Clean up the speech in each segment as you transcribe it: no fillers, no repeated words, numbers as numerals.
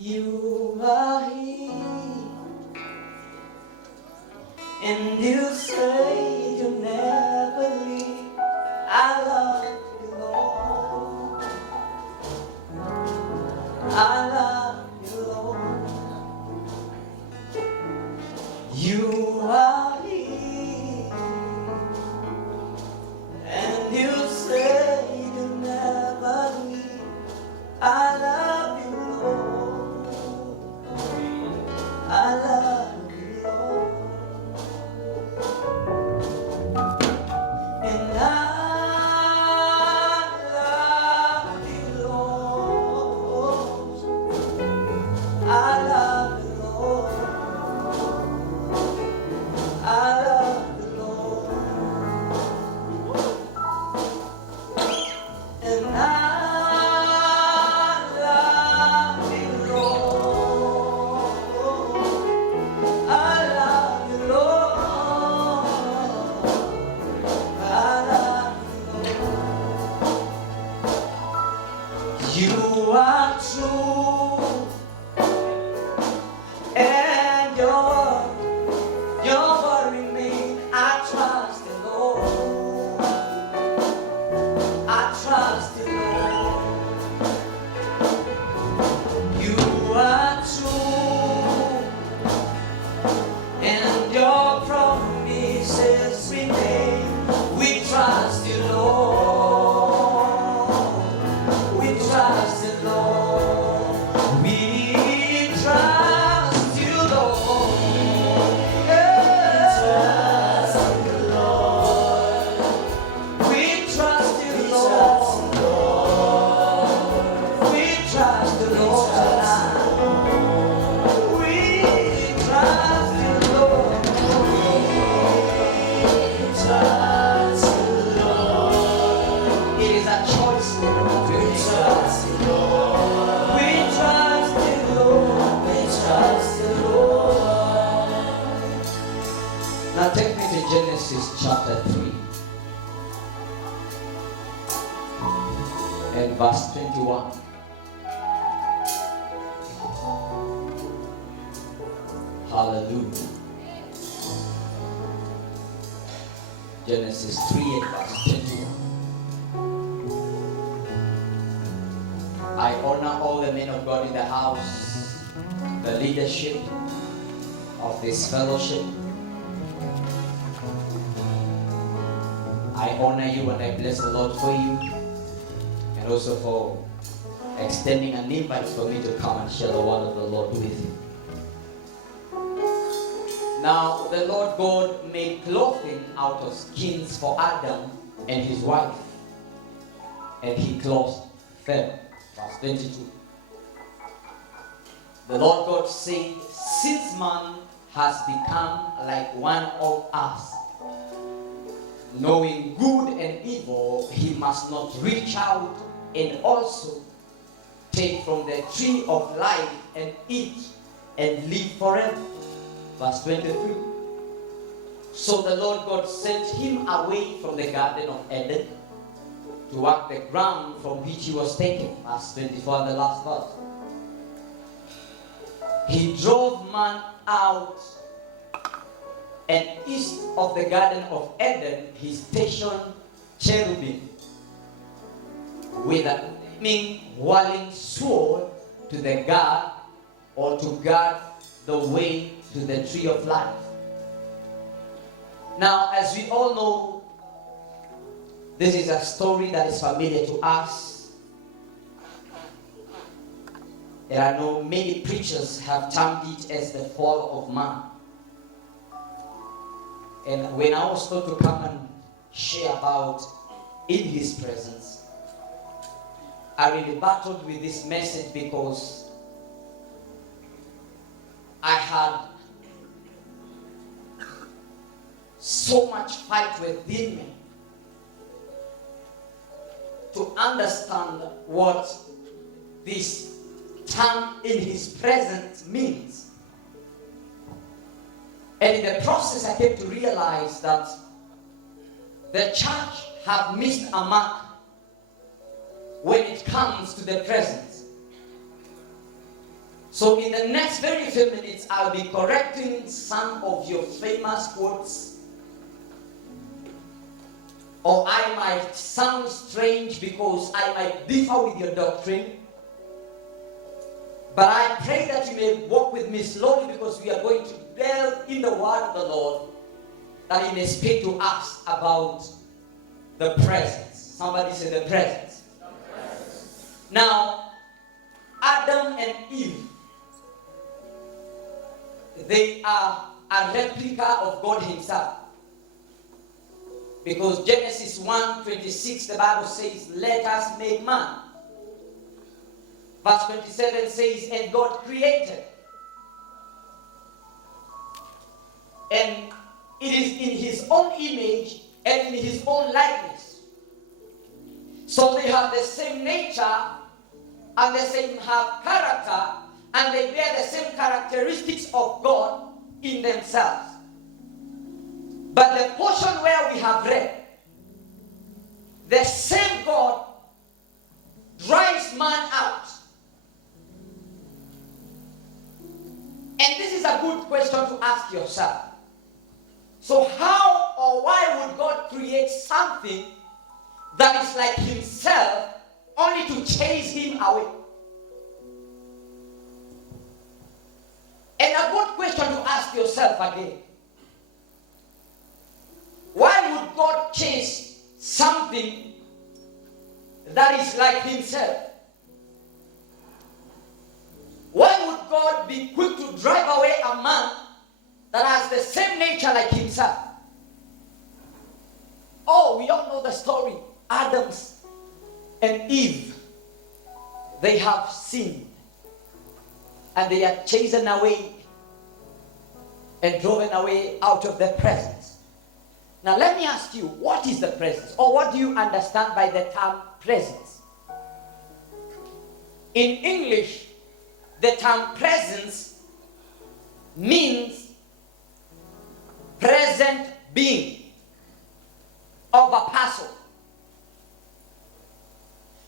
You are here, and you say you never leave. I love you, Lord. I love you, Lord. You are here, and you say you never leave. I love you, Lord. I love you, Lord. And I love you, Lord. I love you, Lord. I love you, Lord. And I love you, Lord. I love you, Lord. I love you, Lord. You are true, and your word remain. I trust the Lord. I trust the Lord. You are true, and your promises remain. We trust you, Lord. We trust you, Lord. We trust you, Lord. Yeah. We trust you, Lord. We trust you, Lord. We trust you, Lord. It is a choice to trust you, Lord. We trust you, Lord. We trust you, Lord. Now take me to Genesis chapter 3 and verse 21. Hallelujah. Genesis 3 and verse 21. I honor all the men of God in the house, the leadership of this fellowship. I honor you and I bless the Lord for you, and also for extending an invite for me to come and share the word of the Lord with you. Now the Lord God made clothing out of skins for Adam and his wife, and he clothed them. Verse 22. The Lord God said, since man has become like one of us, knowing good and evil, he must not reach out and also take from the tree of life and eat and live forever. Verse 23. So the Lord God sent him away from the Garden of Eden to work the ground from which he was taken. Verse 24, the last verse. He drove man out, and east of the Garden of Eden he stationed cherubim with a flaming whirling sword to the guard, or to guard the way to the tree of life. Now, as we all know, this is a story that is familiar to us. There are no many preachers have termed it as the fall of man. And when I was told to come and share about in his presence, I really battled with this message because I had so much fight within me to understand what this term in his presence means. And in the process I came to realize that the church have missed a mark when it comes to the presence. So in the next very few minutes, I'll be correcting some of your famous quotes. Or I might sound strange because I might differ with your doctrine. But I pray that you may walk with me slowly, because we are going to delve in the word of the Lord, that He may speak to us about the presence. Somebody say the presence. Now, Adam and Eve, they are a replica of God Himself. Because Genesis 1:26, the Bible says, let us make man. Verse 27 says, and God created. And it is in His own image and in His own likeness. So they have the same nature, and the same have character, and they bear the same characteristics of God in themselves. But the portion where we have read, the same God drives man out. And this is a good question to ask yourself. So how or why would God create something that is like Himself only to chase Him away? And a good question to ask yourself again. Why would God chase something that is like Himself? Why would God be quick to drive away a man that has the same nature like Himself? Oh, we all know the story. Adam and Eve, they have sinned. And they are chased away and driven away out of their presence. Now let me ask you, what is the presence? Or what do you understand by the term presence? In English, the term presence means present being of a person.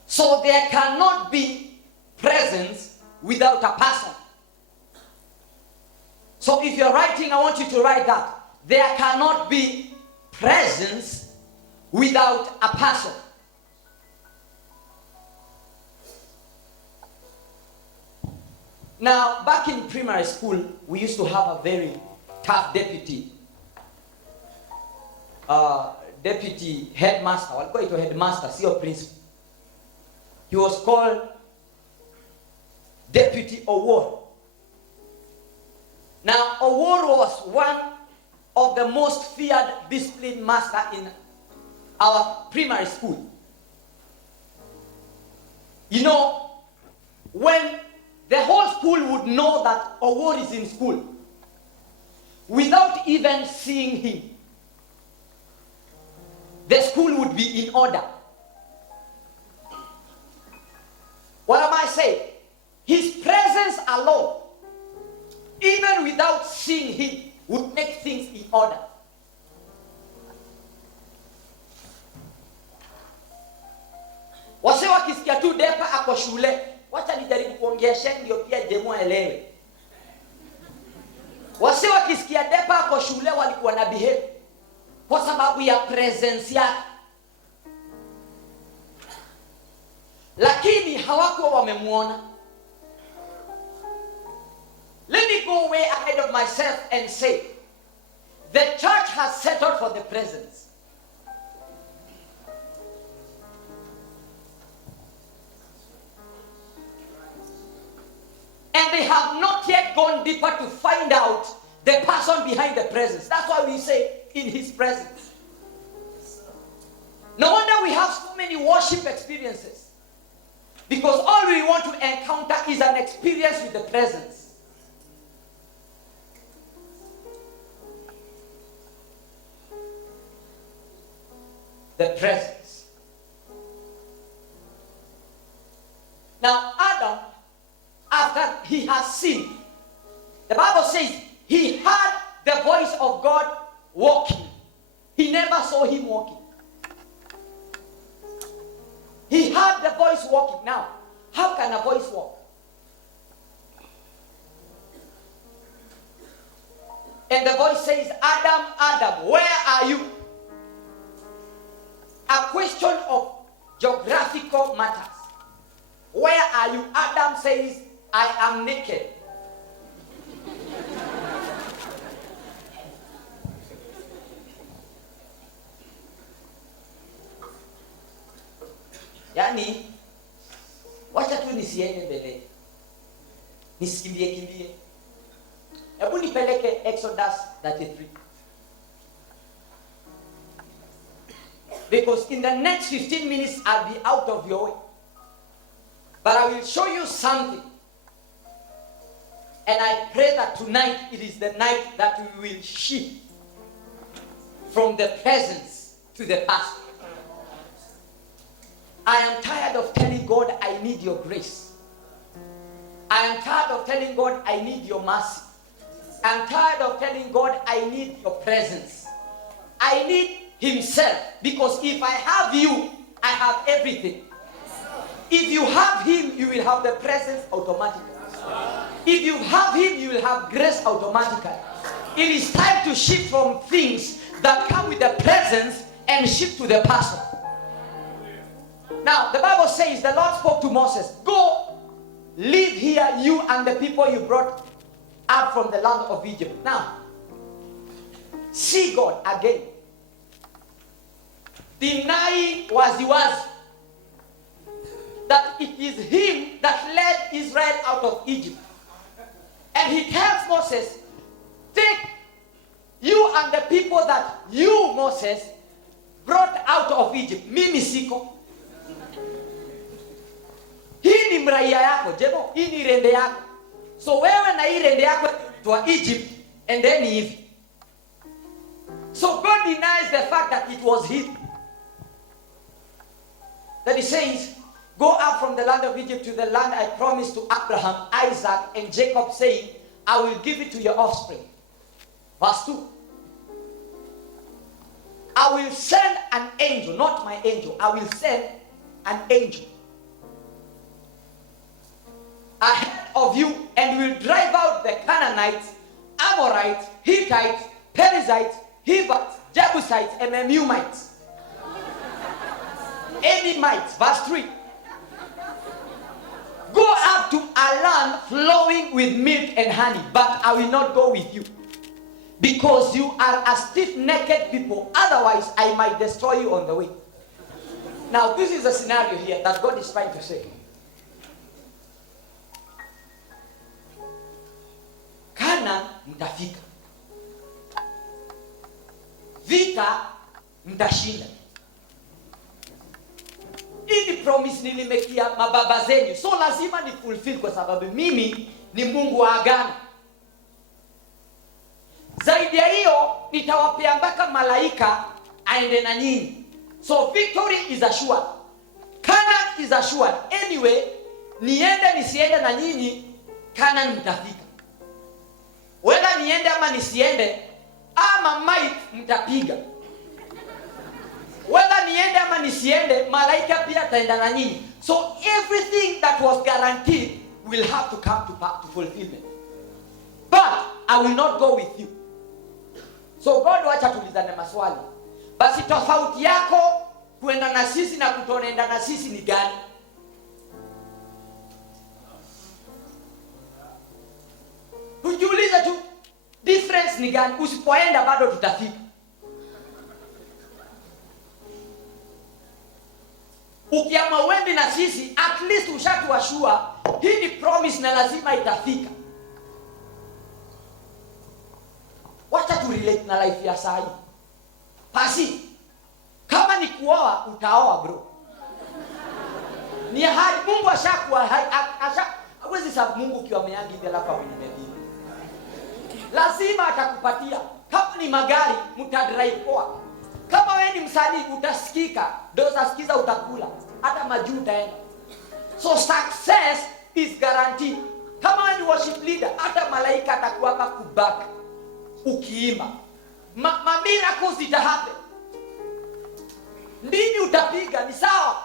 So there cannot be presence without a person. So if you're writing, I want you to write that. There cannot be presence without a person. Now, back in primary school, we used to have a very tough deputy headmaster. Walikuwa ito headmaster, sio principal. He was called Deputy Owuor. Now, Owuor was one of the most feared discipline master in our primary school. You know, when the whole school would know that Owuor is in school, without even seeing him, the school would be in order. What am I saying? His presence alone, even without seeing him, would make things in order. Wase wakisikia tu Depa ako shule, wacha nijaribu kuongeesha ndio pia demo elewe. Wase wakisikia Depa ako shule walikuwa na behave kwa sababu ya presence yake. Lakini hawakuwa wamemuona. Let me go way ahead of myself and say, the church has settled for the presence. And they have not yet gone deeper to find out the person behind the presence. That's why we say, in His presence. No wonder we have so many worship experiences. Because all we want to encounter is an experience with the presence. The presence. Now, Adam, after he has sinned, the Bible says he heard the voice of God walking. He never saw him walking. He heard the voice walking. Now, how can a voice walk? says, Adam, Adam, where are you? A question of geographical matters. Where are you? Adam says, I am naked. Yani, wacha tu nisiende mbele. Nisikimbie. Hebu nipeleke Exodus 33. Because in the next 15 minutes I'll be out of your way. But I will show you something. And I pray that tonight it is the night that we will shift from the presence to the past. I am tired of telling God, I need your grace. I am tired of telling God, I need your mercy. I'm tired of telling God, I need your presence. I need himself. Because if I have you, I have everything. If you have him, you will have the presence automatically. If you have him, you will have grace automatically. It is time to shift from things that come with the presence and shift to the person. Now, the Bible says the Lord spoke to Moses, go, live here, you and the people you brought up from the land of Egypt. Now, see God again. Denying was that it is him that led Israel out of Egypt. And he tells Moses, take you and the people that you, Moses, brought out of Egypt. Mimi siko. Hii ni mraia yako, jebo, hii ni rende yako. So wewe na hii rende yako to Egypt and then hivi. So God denies the fact that it was him. That he says, go up from the land of Egypt to the land I promised to Abraham, Isaac, and Jacob, saying, I will give it to your offspring. Verse 2. I will send an angel, not my angel. I will send an angel ahead of you, and will drive out the Canaanites, Amorites, Hittites, Perizzites, Hivites, Jebusites, and Emumites. Edomites, verse 3. Go up to a land flowing with milk and honey, but I will not go with you, because you are a stiff-necked people. Otherwise, I might destroy you on the way. Now, this is a scenario here that God is trying to say. Kana mtafika. Vita mtashinda. Hii promise nilimekia mababa zenyu. So lazima ni fulfill kwa sababu mimi ni Mungu wa agano. Zaidi ya hiyo nitawapea mpaka malaika aende na nyinyi. So victory is assured. Canaan is assured. Anyway, niende nisiende na nyinyi, Canaan mtafika. Whether niende ama nisiende, ama might mtapiga. Whether niende ama nisiende, malaika pia ataenda na nyinyi. So everything that was guaranteed will have to come to fulfillment. But I will not go with you. So God, wacha tulizane maswali. Basi tofauti yako kuenda na sisi na kutoenda na sisi ni gani? Tujiulize tu, difference ni gani? Usipoenda bado tutafika. Ukiamua uende na sisi, at least ushatuashua hii ni promise na lazima itafika. Wacha tu relate na life ya sahi. Pasi, kama ni kuoa, utaoa bro. Ni ahadi, Mungu ashakuwa, hawezi sababu Mungu kiwa meangi bila hapa kwenye Biblia. Lazima atakupatia. Kama ni magari, mtadrive poa. Kama wewe ni msanii, utasikika, doza sikiza utakula, hata majuu utaenda. So success is guaranteed. Kama wewe ni worship leader, hata malaika atakuwa hapa kubaka ukiimba. Miracles zita happen. Ndini utapiga ni sawa.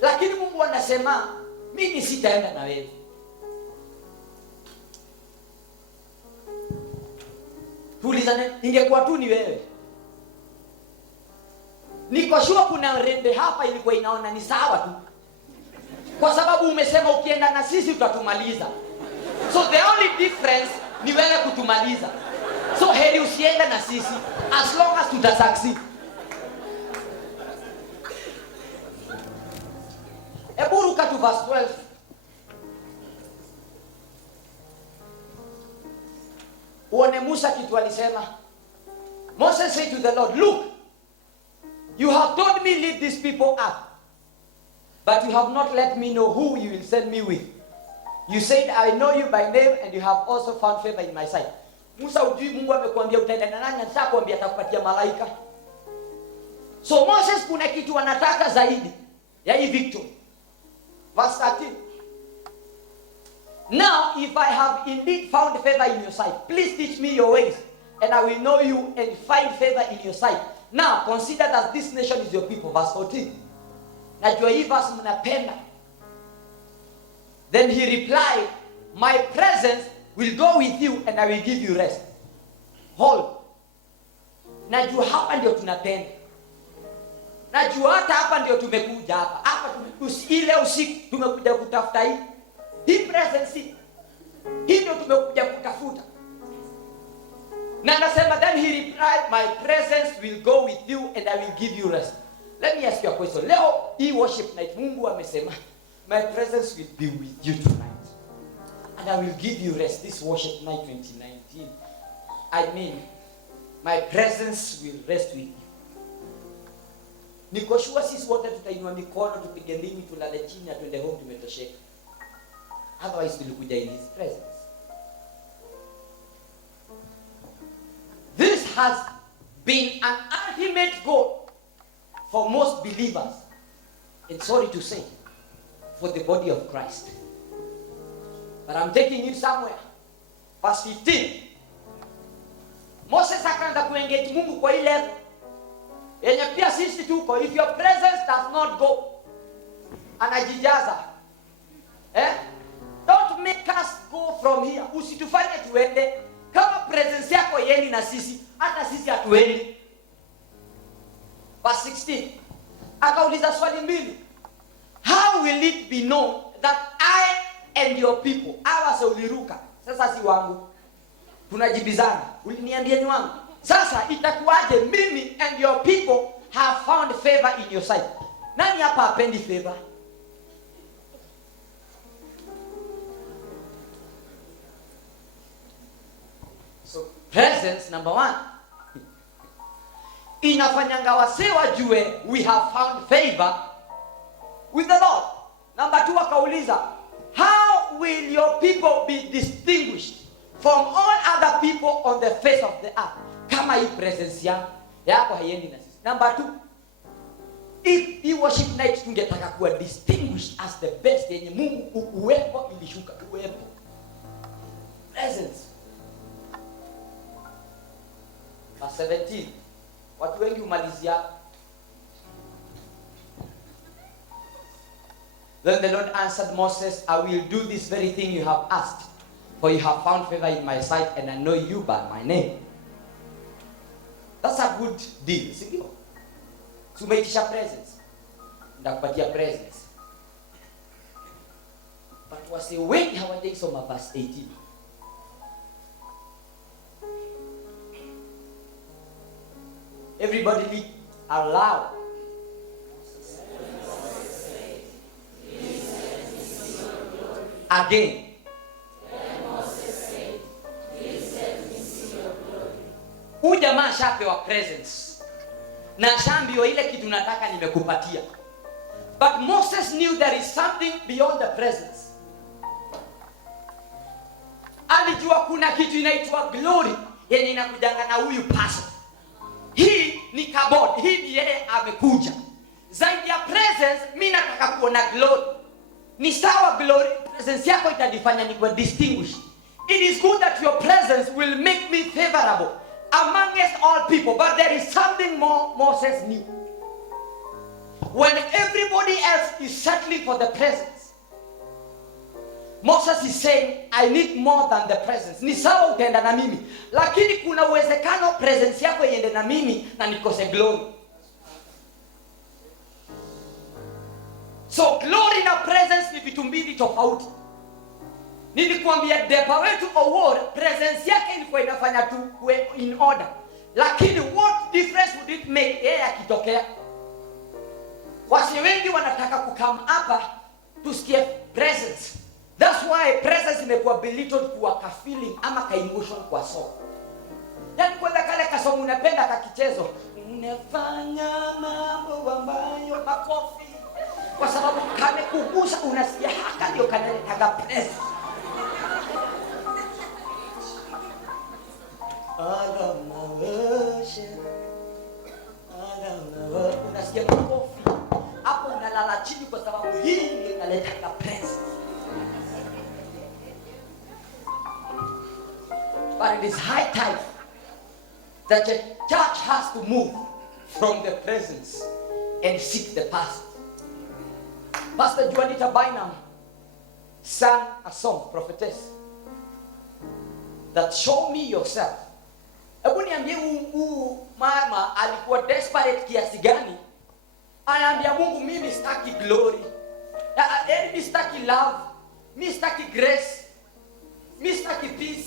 Lakini Mungu anasema, mimi sitaenda na wewe. Tuulizane, ingekuwa tu ni wewe. Niko sure kuna rembe hapa ilikuwa inaona ni sawa tu. Kwa sababu umesema ukienda na sisi utatumaliza. So the only difference ni wewe kutumaliza. So heri usiende na sisi as long as tutasucceed. Hebu ruka to verse 12. Uone Musa kitu alisema. Moses said to the Lord, look, you have told me lead these people up, but you have not let me know who you will send me with. You said, I know you by name and you have also found favor in my sight. Musa, ujui Mungu amekuambia utaenda na nani? Anataka kuambia atakupatia malaika. So Moses kuna kitu anataka zaidi ya hii victory. Verse 13. Now, if I have indeed found favor in your sight, please teach me your ways, and I will know you and find favor in your sight. Now, consider that this nation is your people. Verse 14. Najua hii verse mnapenda. Then he replied, my presence will go with you and I will give you rest. Hold. Najua hapa ndio tunapenda. Najua hata hapa ndio tumekuja hapa. Hapa ile usiku tumekuja kutafuta hii. Hii presence hii ndio tumekuja kutafuta. Na anasema then he replied, my presence will go with you and I will give you rest. Let me ask you a question. Leo hii worship night Mungu amesema my presence will be with you tonight and I will give you rest. This worship night 2019. I mean, my presence will rest with you. Niko sure sisi wote tutainua mikono, tupige ndimi, tulale chini na twende home tumetosheka. Otherwise tulikuja in his presence. This has been an ultimate goal for most believers, and sorry to say, for the body of Christ. But I'm taking you somewhere. Verse 15. Moses akaanza kuengage Mungu kwa ile yenye pia sisi tuko. If your presence does not go, anajijaza. Don't make us go from here. Usitufanye tuende. Kama presence yako yeni na sisi, hata sisi hatuendi. Verse 16. Akauliza swali mbili. How will it be known that I and your people, hawa sa uliruka, sasa si wangu. Tunajibizana. Uliniambia ni wangu. Sasa itakuwaje mimi and your people have found favor in your sight? Nani hapa hapendi favor? So presence number 1 inafanyanga wase wajue we have found favor with the Lord. Number 2 akauliza, how will your people be distinguished from all other people on the face of the earth? Kama hii presence yako haiendi na sisi. Number 2, if hii worship night tungetaka kuwa distinguished as the best yenye Mungu uwepo ilishuka uwepo. Presence. Verse 17. Watu wengi umalizia. Then the Lord answered Moses, I will do this very thing you have asked, for you have found favor in my sight and I know you by my name. That's a good deal, sindio? Sumeitisha presence. Ndakupatia presence. But wase wengi hawajaisoma verse 18. Everybody read aloud. Again. Huyu jamaa shapewa presence. Na shambiwa ile kitu nataka nimekupatia. But Moses knew there is something beyond the presence. Alijua kuna kitu inaitwa glory yenye inakujanga na huyu person. Hii ni kabod, hii ni yeye amekuja. Zaidi ya presence, mimi nataka kuona glory. Ni sawa glory, presence yako itanifanya nikuwe distinguished. It is good that your presence will make me favorable amongst all people, but there is something more Moses knew. When everybody else is settling for the presence, Moses is saying, I need more than the presence. Ni sawa utaenda na mimi, lakini kuna uwezekano presence yako iende na mimi na nikose glory. So glory na presence ni vitu mbili tofauti. Nilikuambia Depa wetu Owuor, presence yake ilikuwa inafanya tu in order. Lakini what difference would it make yeye akitokea? Wasi wengi wanataka kukam hapa tusikie presence. That's why presence imekuwa belittled kuwa ka feeling ama ka emotion kwa song. Yaani kwanza kale ka song unapenda kakichezo, unafanya mambo ambayo makofi. Kwa sababu kame kugusa unasikia haka ndio kanaleta presence. Unasikia makofi. Hapo unalala chini kwa sababu hii ndio inaleta presence. But it is high time that the church has to move from the presence and seek the past. Pastor Juanita Bynum sang a song, prophetess, that show me yourself. Hebu niambie huu mama alikuwa desperate kiasi gani? Anaambia Mungu, mimi sitaki glory. Mimi sitaki love. Mimi sitaki grace. Mimi sitaki peace.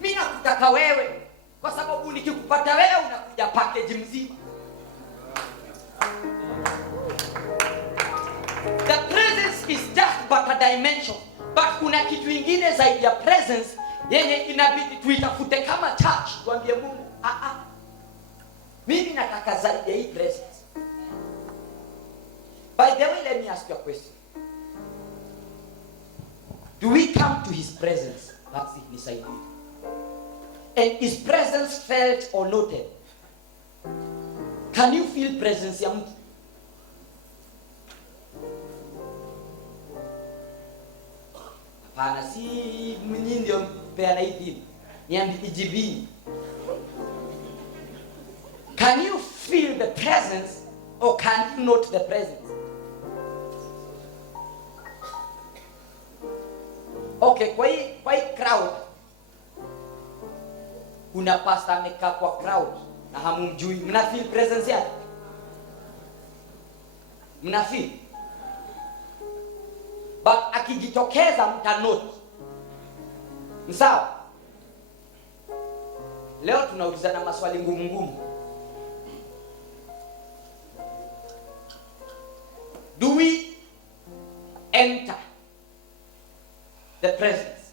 Mimi nakutaka wewe. Kwa sababu nikikupata wewe unakuja package mzima. The presence is just but a dimension. But kuna kitu kingine zaidi ya presence yenye inabidi tuitafute kama church. Tuambie Mungu, mimi nataka zaidi ya hii presence. By the way, let me ask you a question. Do we come to his presence? That's it, decide. And his presence felt or noted? Can you feel presence ya mtu? Hapana, si mwenye ndio peana hii. Niambi ijibini. Can you feel the presence or can you note the presence? Okay, kwa hii crowd kuna pastor amekaa kwa crowd na hamumjui, mna feel presence yake? Mna feel? But akijitokeza mta note. Msawa? Leo tunaulizana maswali ngumu. Do we enter the presence?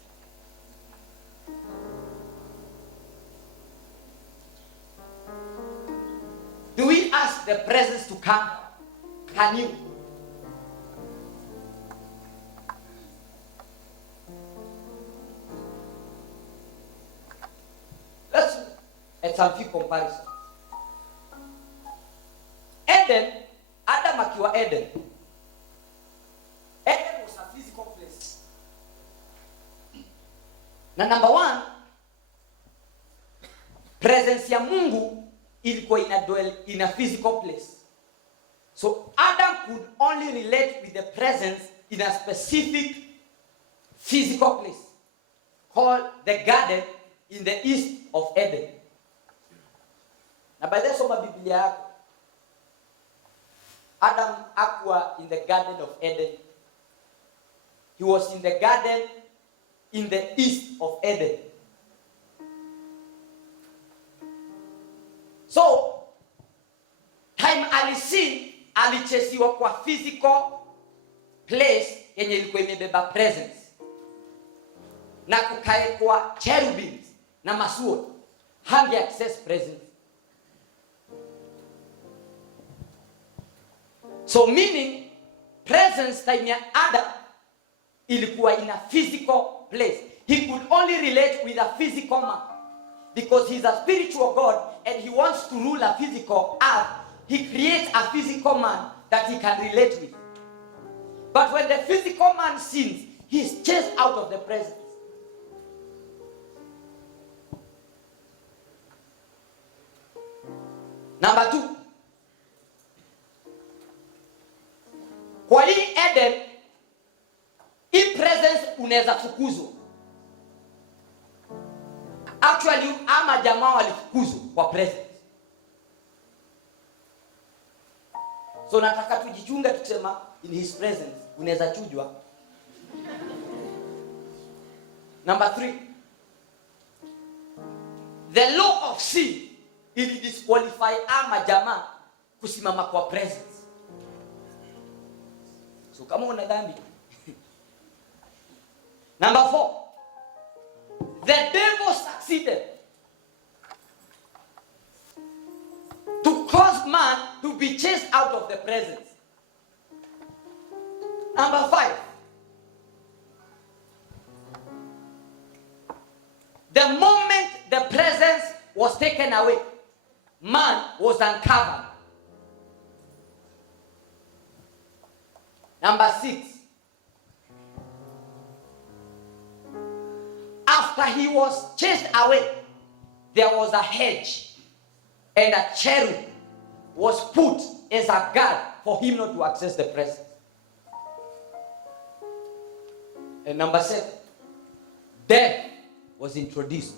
Do we ask the presence to come? Can you? Let's have a comparison. Adam akiwa Eden was a physical place. Na number one, presence ya Mungu ilikuwa inadwell in a physical place. So Adam could only relate with the presence in a specific physical place called the garden in the east of Eden. Na by the soma Biblia yako, Adam hakuwa in the garden of Eden. He was in the garden in the east of Eden. So time alichesiwa kwa physical place yenye ilikuwa imebeba presence, na kukaekwa cherubims na masuo hangi access presence. So meaning presence time ya Adam ilikuwa in a physical place. He could only relate with a physical man because he's a spiritual God and he wants to rule a physical earth. He creates a physical man that he can relate with. But when the physical man sins, he is chased out of the presence. Number two, kwa hii Eden, hii presence unaweza fukuzwa. Actually, ama jamaa walifukuzwa kwa presence. So nataka tujichunge tukisema in his presence unaweza chujwa. Number 3. The law of sin ili disqualify ama jamaa kusimama kwa presence. So kama una dhambi. Number 4. The devil succeeded to cause man to be chased out of the presence. Number 5. The moment the presence was taken away, man was uncovered. Number 6. After he was chased away, there was a hedge and a cherub was put as a guard for him not to access the presence. And number 7, death was introduced.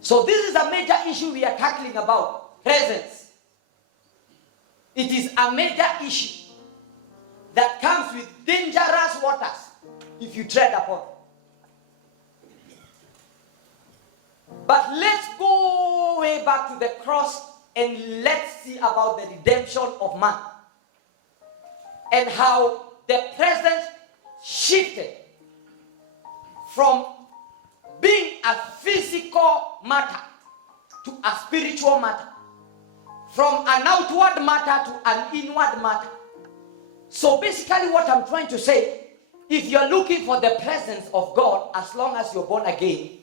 So this is a major issue we are tackling about, presence. It is a major issue that comes with dangerous waters if you tread upon. But let's go way back to the cross and let's see about the redemption of man and how the presence shifted from being a physical matter to a spiritual matter, from an outward matter to an inward matter. So basically what I'm trying to say, if you're looking for the presence of God, as long as you're born again,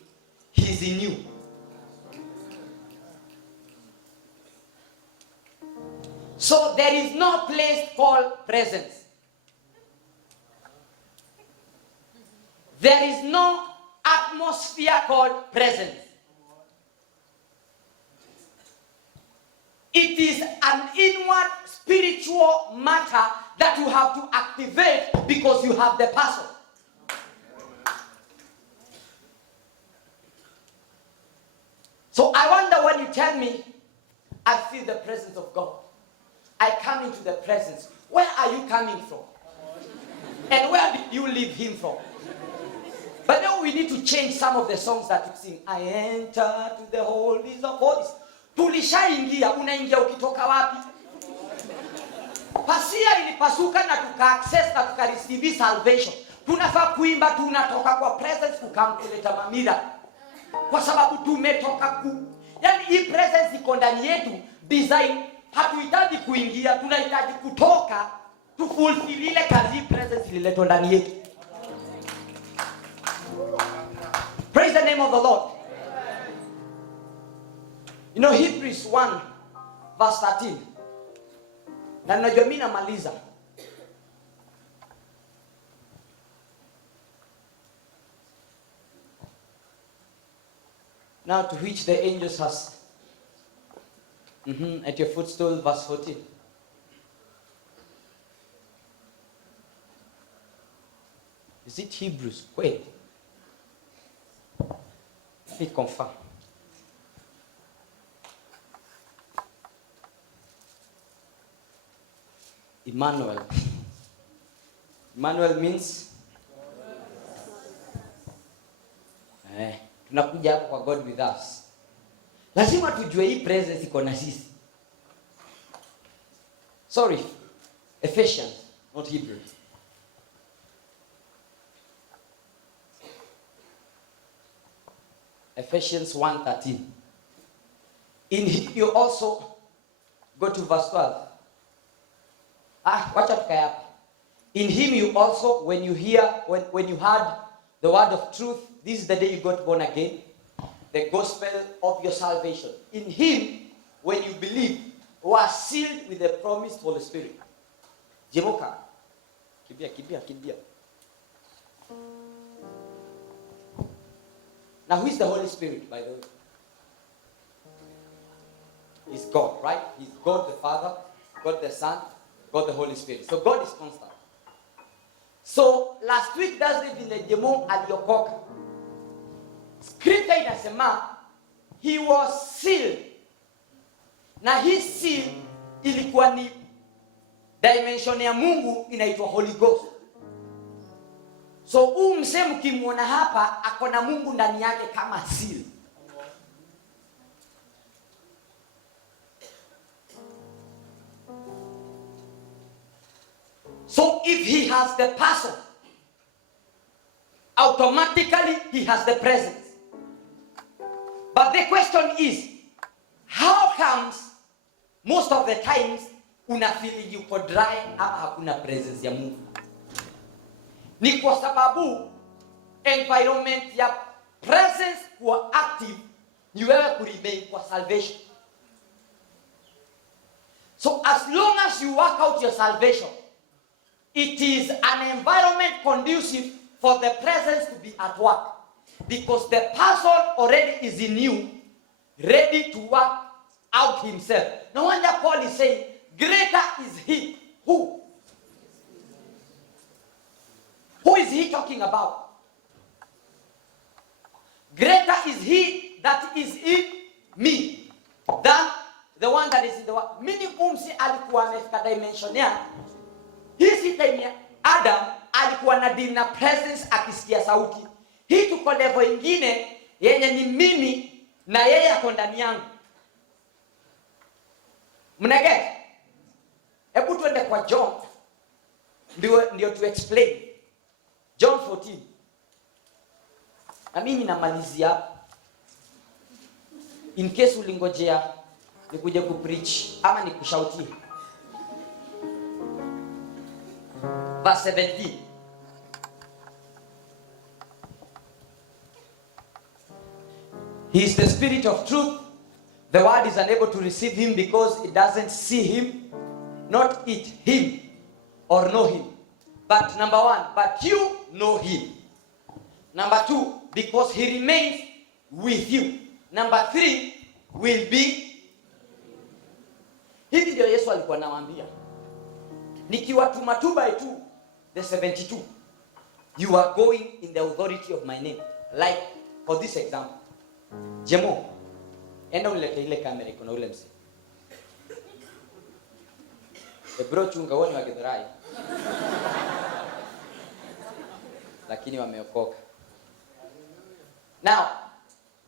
He's in you. So there is no place called presence. There is no atmosphere called presence. It is an inward spiritual matter that you have to activate because you have the person. So I wonder when you tell me, I feel the presence of God. I come into the presence. Where are you coming from? And where did you leave him from? But now we need to change some of the songs that we sing. I enter to the holies of holies. Tulishaingia, unaingia ukitoka wapi? Pasia ilipasuka na tuka-access na tuka-receive salvation. Tunafaa kuimba tunatoka kwa presence kukamkuleta mamira. Kwa sababu tumetoka yani hii presence iko ndani yetu design. Hatuhitaji kuingia, tunahitaji kutoka tufulfill ile kazi presence ililetwa ndani yetu. Praise the name of the Lord. You know Hebrews 1 verse 13. Na najua mimi namaliza. Now to which the angels has at your footstool, verse 14. Is it Hebrews? Wait. Let me confirm. Emmanuel. Emmanuel means tunakuja hapo kwa God with us. Lazima tujue hii presence iko na sisi. Sorry, Ephesians, not Hebrew. Ephesians 1:13. In him you also, go to verse 12. Wacha tukae hapa. In him you also, when you heard the word of truth, this is the day you got born again, the gospel of your salvation. In him, when you believe, were sealed with the promised Holy Spirit. Jemoka. Kibia. Now who is the Holy Spirit, by the way? He's God, right? He's God the Father, God the Son, God the Holy Spirit. So God is constant. So last week Thursday vile Jemo aliokoka, scripture inasema he was sealed, na hii seal ilikuwa ni dimension ya Mungu inaitwa Holy Ghost. So mse mkimwona hapa ako na Mungu ndani yake kama seal. So if he has the person, automatically he has the presence. But the question is, how comes most of the times unafili yuko dry ama hakuna presence ya Mungu? Ni kwa sababu environment ya presence kuwa active ni wewe kuremain kwa salvation. So as long as you work out your salvation, it is an environment conducive for the presence to be at work, because the person already is in you, ready to work out himself. No wonder Paul is saying, greater is he. Who? Who is he talking about? Greater is he that is in me than the one that is in the world. Meaning umsi alikuwa amefika dimension ya hii time ya Adam alikuwa na deal na presence akisikia sauti. Hii tuko level ingine yenye ni mimi na yeye ako ndani yangu. Mnaget? Hebu tuende kwa John. Ndio tu explain. John 14. Na mimi namalizia hapo. In case ulingojea nikuje kupreach ama nikushautie. Verse 17. He is the Spirit of truth. The world is unable to receive him because it doesn't see him, not eat him, or know him. But number one, but you know him. Number two, because he remains with you. Number three, will be. Hivi ndio Yesu alikuwa anawaambia. Nikiwatuma 2 by 2, the 72, you are going in the authority of my name. Like, for this example, Jemo, enda unilete ile kamera iko na ule mse. Bro chunga wao ni wa Githurai. Lakini wameokoka. Now,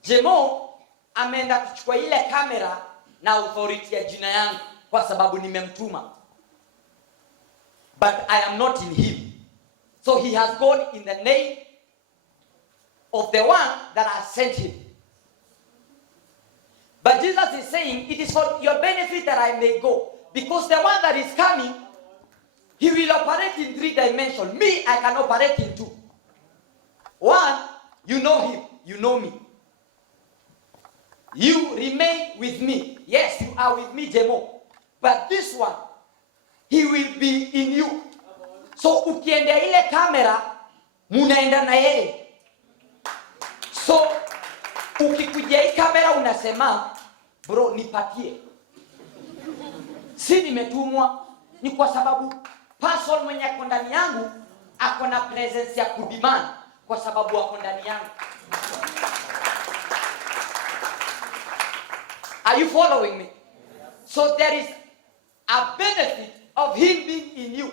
Jemo ameenda kuchukua ile kamera na authority ya jina yangu kwa sababu nimemtuma. But I am not in him. So he has gone in the name of the one that has sent him. But Jesus is saying, it is for your benefit that I may go. Because the one that is coming, he will operate in 3 dimensions. Me, I can operate in 2. One, you know him, you know me. You remain with me. Yes, you are with me, Jemo. But this one, he will be in you. So ukiendea ile kamera, munaenda na yeye. So ukikujia hii kamera unasema, bro nipatie. Si nimetumwa, ni kwa sababu person mwenye ako ndani yangu ako na presence ya kudemand kwa sababu ako ndani yangu. Are you following me? So there is a benefit of him being in you.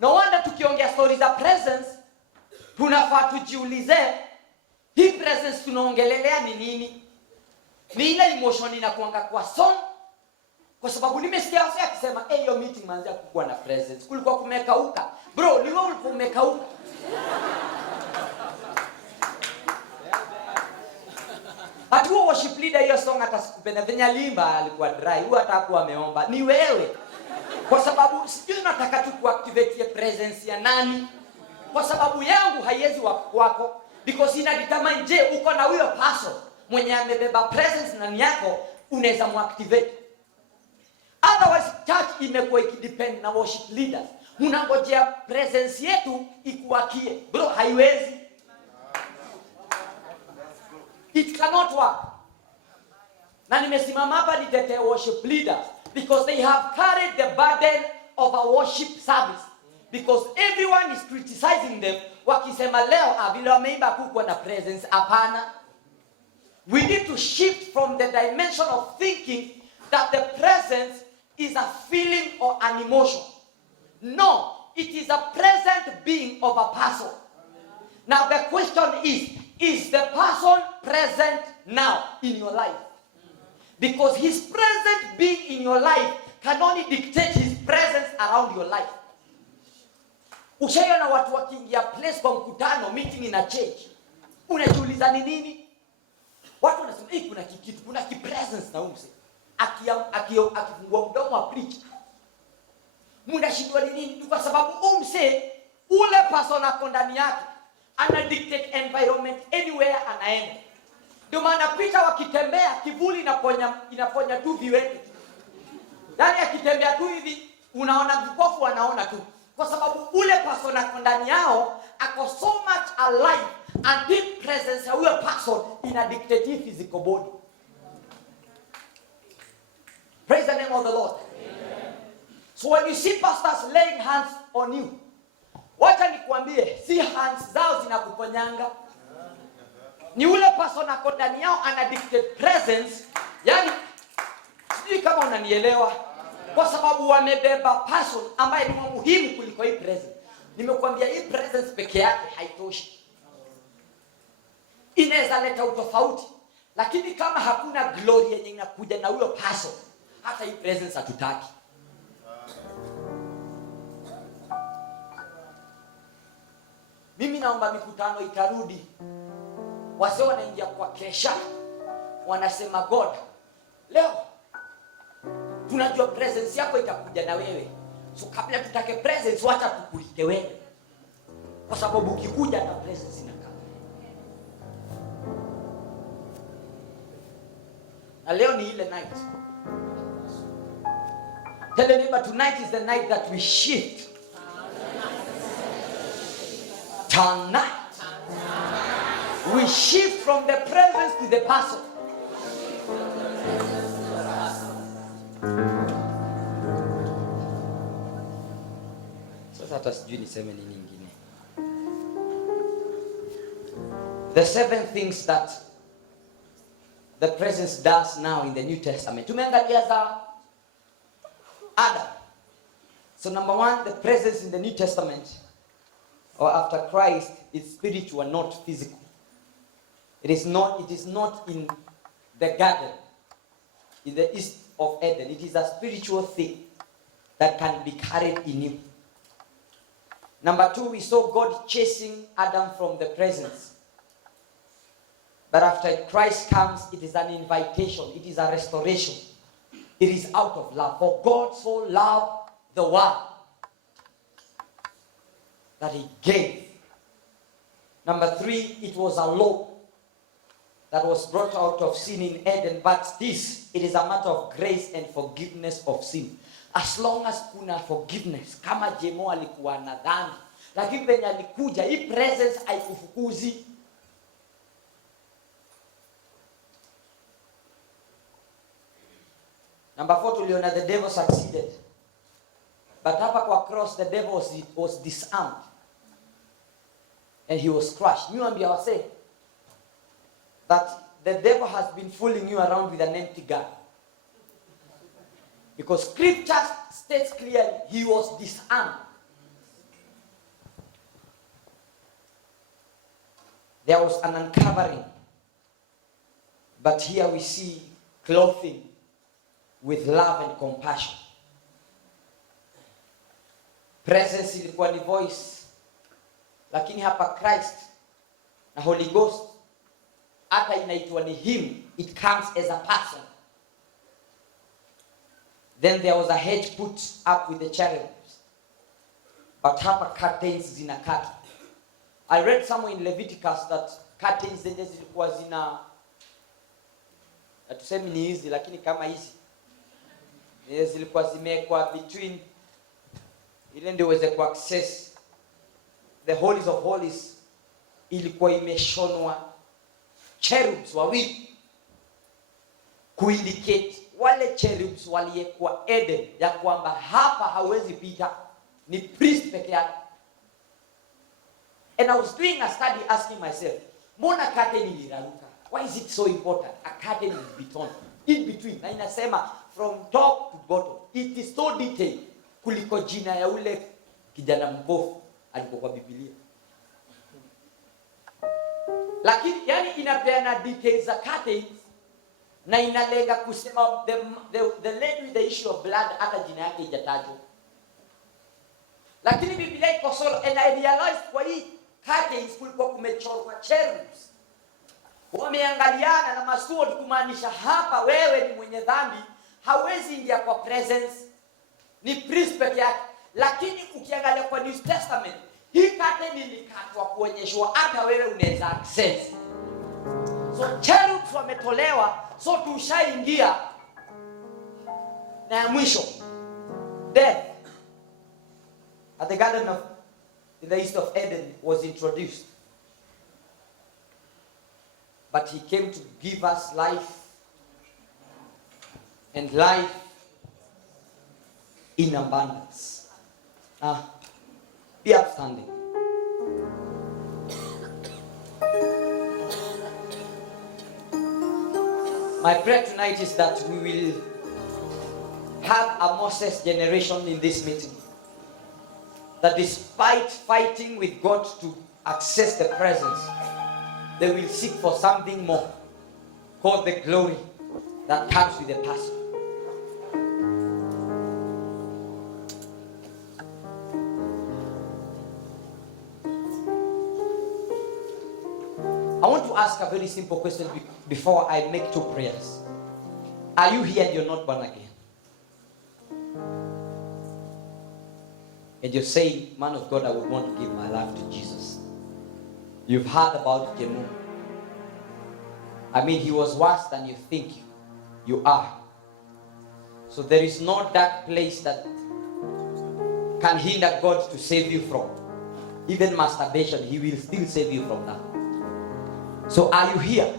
No wonder tukiongea stories za presence, tunafaa tujiulize, hii presence tunaongelelea ni nini? Ni ile emotion inakuanga kwa song. Kwa sababu nimesikia wase akisema, hiyo meeting manzi hakukuwa na presence. Kulikuwa kumekauka. Bro, ni wewe ulikuwa umekauka. Hata huo worship leader hiyo song hata sikupenda venye limba alikuwa dry. Huo hatakuwa ameomba. Ni wewe. Kwa sababu sijui nataka tu kuactivate presence ya nani? Kwa sababu yangu haiwezi wako. Because ina determine je uko na huyo person mwenye amebeba presence ndani yako unaweza muactivate. Otherwise church imekuwa ikidepend na worship leaders. Unangojea presence yetu ikuwakie. Bro, haiwezi. It cannot work. Na nimesimama hapa nitetee worship leaders because they have carried the burden of a worship service. because everyone is criticizing them, wakisema leo vile wameimba kukuwa na presence. Hapana. We need to shift from the dimension of thinking that the presence is a feeling or an emotion. No, it is a present being of a person. Now the question is the person present now in your life? Because his present being in your life can only dictate his presence around your life. Ushaiona watu wakiingia place kwa mkutano, meeting ina change. Unajiuliza ni nini? Watu wanasema kuna kitu, kuna presence na umse. Akifungua mdomo wa preach. Mnashindwa ni nini? Kwa sababu umse ule person ako ndani yake ana dictate environment anywhere anaenda. Ndio maana picha wakitembea kivuli inaponya tu viwete. Yaani akitembea tu hivi unaona vipofu wanaona tu. Kwa sababu ule person ako ndani yao ako so much alive and deep presence ya ule person ina dictate physical body. Praise the name of the Lord. Amen. So when you see pastors laying hands on you, wacha nikuambie, si hands zao zinakuponyanga. Ni ule person ako ndani yao ana dictate presence. Yani sijui kama unanielewa. Kwa sababu wamebeba person ambaye ni muhimu kuliko hii presence. Nimekuambia hii presence peke yake haitoshi. Inaweza leta utofauti, lakini kama hakuna glory yenye inakuja na huyo person, hata hii presence hatutaki. Mimi naomba mikutano itarudi. Wazee wanaingia kwa kesha, wanasema God, leo tunajua presence yako itakuja na wewe. So kabla tutake presence, wacha tukulike wewe. Kwa sababu ukikuja na presence inakaa. Na leo ni ile night. Tell the neighbor, tonight is the night that we shift. Tonight. We shift from the presence to the person. Sasa hata sijui niseme nini nyingine. The 7 things that the presence does now in the New Testament. Tumeangalia za Adam. So number 1, the presence in the New Testament or after Christ is spiritual, not physical. It is not in the garden in the east of Eden. It is a spiritual thing that can be carried in you. Number 2, we saw God chasing Adam from the presence. But after Christ comes, it is an invitation. It is a restoration. It is out of love. For God so loved the world that he gave. Number 3, it was a law that was brought out of sin in Eden. But this, it is a matter of grace and forgiveness of sin. As long as kuna forgiveness, kama Jemo alikuwa na dhambi, lakini venye alikuja, hii presence haikufukuzi. Number 4, tuliona the devil succeeded. But hapa kwa cross, the devil was disarmed. And he was crushed. Niwaambia wase that the devil has been fooling you around with an empty gun. Because scripture states clearly he was disarmed. There was an uncovering. But here we see clothing with love and compassion. Presence ilikuwa ni voice. Lakini hapa Christ na Holy Ghost hata inaitwa ni him. It comes as a person. Then there was a hedge put up with the cherubims. But hapa curtains zinakata. I read somewhere in Leviticus that curtains zenye zilikuwa zina, hatusemi ni hizi lakini kama hizi zilikuwa zimekwa between ile ndio uweze ku access the holies of holies. Ilikuwa imeshonwa cherubs wawili kuindicate wale cherubs waliyekuwa Eden ya kwamba hapa hawezi pita. ni priest peke yake. And I was doing a study asking myself, mbona curtain iliraruka? Why is it so important? A curtain is in between. Na inasema from top to bottom. It is so detailed kuliko jina ya ule kijana mbovu alikuwa kwa Biblia. Lakini yani inapeana details za curtains na inalenga kusema the lady with the issue of blood hata jina yake haijatajwa. Lakini Biblia iko solo, and I realized kwa hii curtains kulikuwa kumechorwa cherubs. Wameangaliana na masword kumaanisha hapa wewe ni mwenye dhambi, hawezi ingia kwa presence, ni priest peke yake. Lakini ukiangalia kwa New Testament, hii curtain ilikatwa kuonyeshwa hata wewe unaweza access. So cherubs wametolewa, so tushaingia na ya mwisho, death. At the Garden of in the east of Eden was introduced. But he came to give us life, and life in abundance. Be upstanding. My prayer tonight is that we will have a Moses generation in this meeting. That despite fighting with God to access the presence, they will seek for something more, called the glory that comes with the pastor. I want to ask a very simple question before I make two prayers. Are you here and you're not born again? And you're saying, man of God, I would want to give my life to Jesus. You've heard about Jemu. I mean, he was worse than you think you are. So there is no dark place that can hinder God to save you from. Even masturbation, he will still save you from that. So are you here?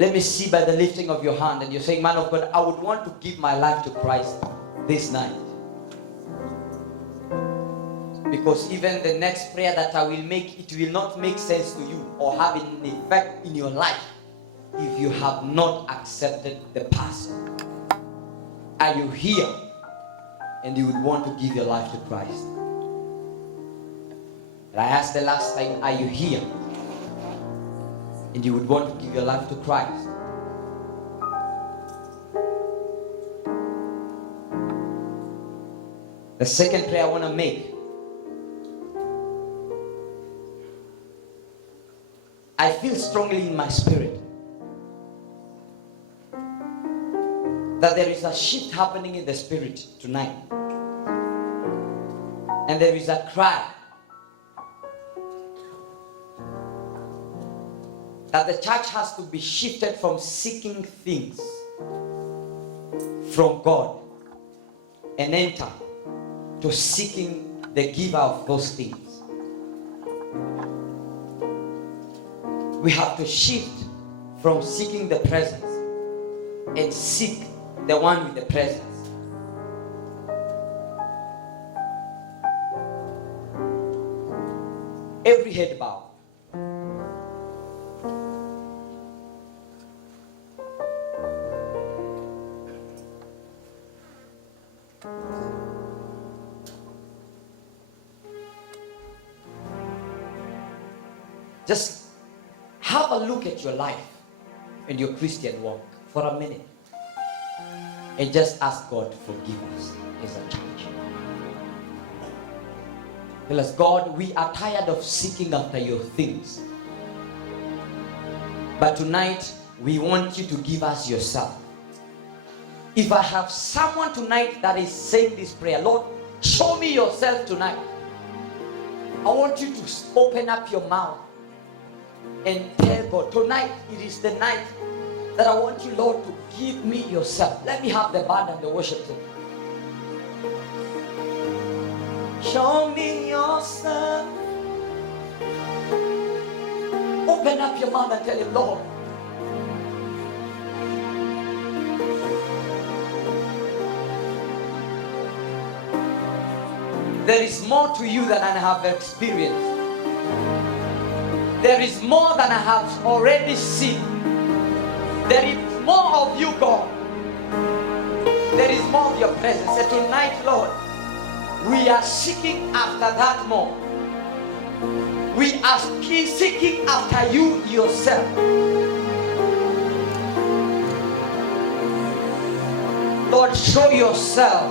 Let me see by the lifting of your hand, and you're saying, man of God, I would want to give my life to Christ this night. Because even the next prayer that I will make, it will not make sense to you or have an effect in your life if you have not accepted the pastor. Are you here and you would want to give your life to Christ? And I asked the last time, are you here and you would want to give your life to Christ? The second prayer I want to make, I feel strongly in my spirit that there is a shift happening in the spirit tonight. And there is a cry that the church has to be shifted from seeking things from God and enter to seeking the giver of those things. We have to shift from seeking the presence and seek the one with the presence. Every head bow. Just have a look at your life and your Christian walk for a minute and just ask God to forgive us as a church. Tell us, God, we are tired of seeking after your things. But tonight, we want you to give us yourself. If I have someone tonight that is saying this prayer, Lord, show me yourself tonight. I want you to open up your mouth and tell God, tonight it is the night that I want you, Lord, to give me yourself. Let me have the band and the worship team. Show me yourself. Open up your mouth and tell him, Lord, There is more to you than I have experienced. There is more than I have already seen. There is more of you, God. There is more of your presence. And tonight, Lord, we are seeking after that more. We are seeking after you yourself. Lord, show yourself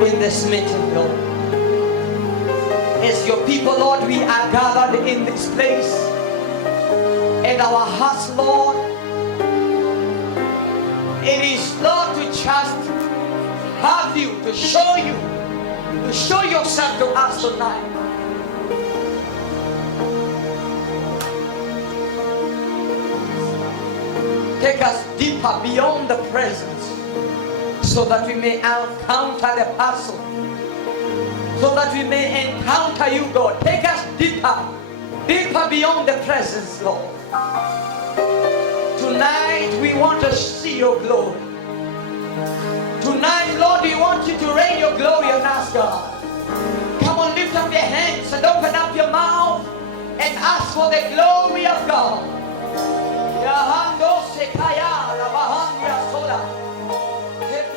in this meeting, Lord. As your people, Lord, we are gathered in this place. And our hearts, Lord, it is, Lord, to just have you, to show yourself to us tonight. Take us deeper beyond the presence, so that we may encounter the person, so that we may encounter you, God. Take us deeper beyond the presence, Lord. Tonight we want to see your glory. Tonight, Lord, we want you to rain your glory on us, God. Come on, lift up your hands and open up your mouth and ask for the glory of God. Yahando Sekaya.